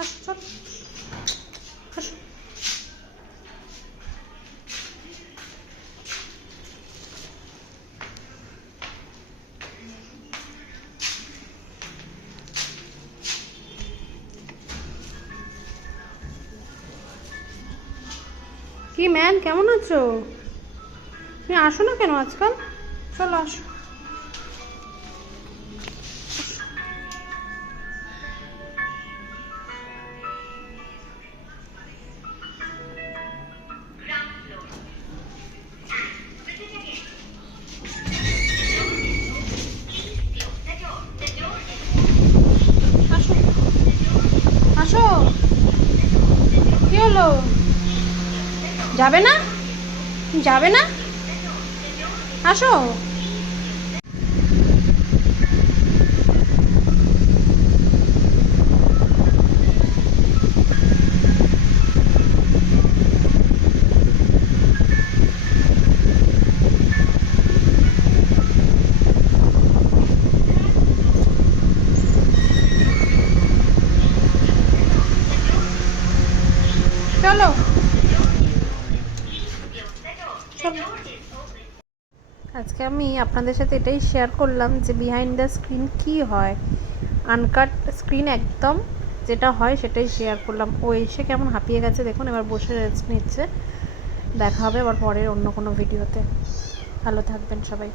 আসো চল, আসো। কি ম্যান, কেমন আছো? তুমি আসো না কেন আজকাল? চলো আসো। আসো আসো। কি হলো? যাবে না? যাবে না? আসো। চলো চলো। আজকে আমি আপনাদের সাথে এটাই শেয়ার করলাম যে বিহাইন্ড দ্য স্ক্রিন কী হয়, আনকাট স্ক্রিন একদম যেটা হয় সেটাই শেয়ার করলাম। ও এসে কেমন হাঁপিয়ে গেছে দেখুন, এবার বসে রেস্ট নিচ্ছে। দেখা হবে আবার পরের অন্য কোনো ভিডিওতে। ভালো থাকবেন সবাই।